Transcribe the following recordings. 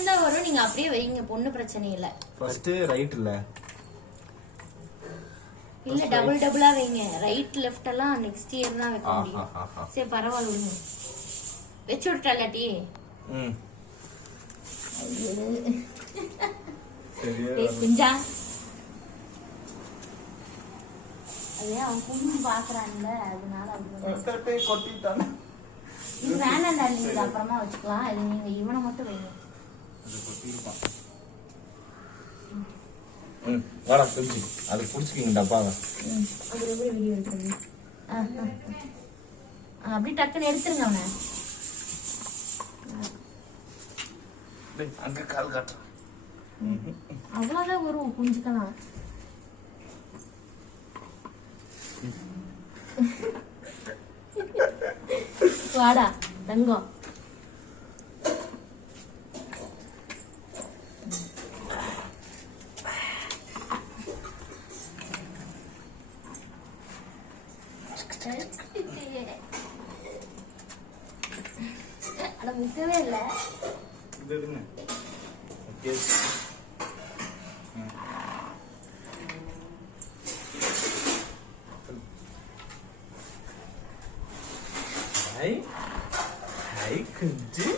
Time தான் வரும் நீங்க அப்படியே வைங்க பொண்ணு பிரச்சனை இல்ல. ஃபர்ஸ்ட் ரைட் இல்ல. இல்ல டபுள் டபுளா வைங்க. ரைட் லெஃப்ட் எல்லாம் நெக்ஸ்ட் இயர் தான் வைக்க முடியும். சரி பரவாயில்ல. விடுங்க வச்சு விட்டாலாட்டி ம். குஞ்சா. அதே அவன் பொண்ணு பாக்குறான்ல அதனால கொட்டிட்டானே. நீங்க இது அப்புறமா வச்சுக்கலாம். இது நீங்க இவனை மட்டும் வைங்க. ம் வாடா தெரிஞ்சு அது பிடிச்சிக்கிங்க டப்பாவை. அப்படியே டக்குன்னு எடுத்துருங்க அவனை. அங்க கால் காட்டுறான் அவ்வளோதான் வரும் குஞ்சுக்கலாம் வாடா தங்கம். அட முக்கவே இல்லை இது எடுங்க ஓகே ஹாய் ஹாய் குஞ்சு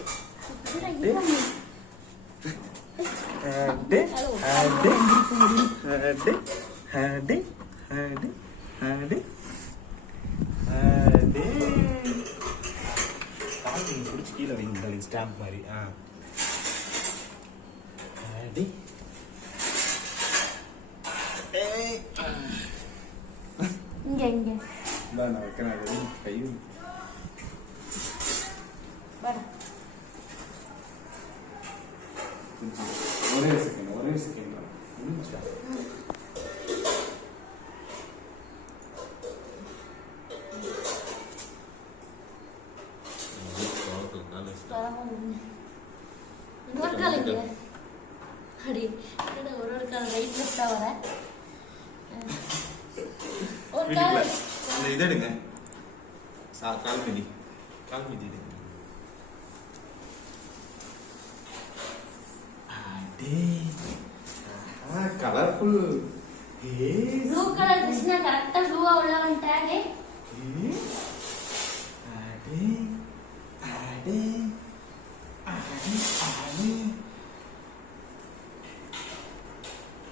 பிடிச்சி கீழே வைங்க ஸ்டாம்ப் மாதிரி. ஆ. ஏய் இங்க இங்க. நான் வைக்கிறேன் அது வந்து கை வாடா கொஞ்சம் ஒரே செகண்ட் ஒரே செகண்ட் முடிஞ்சா இன்னொரு கால் இங்க. என்னடா ஒரு ஒரு கால் ரைட் லெஃப்டா வர? ஒரு கால். இது எடுங்க. சா கால் மிதி. கால் மிதி எடுங்க கலர்ஃபுல் ப்ளூ கலர் கிருஷ்ணா கரெக்டா ப்ளூவா உள்ள வந்துட்டாங்க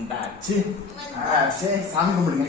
வந்தாச்சு. ஆ, சரி சாமி கும்பிடுங்க.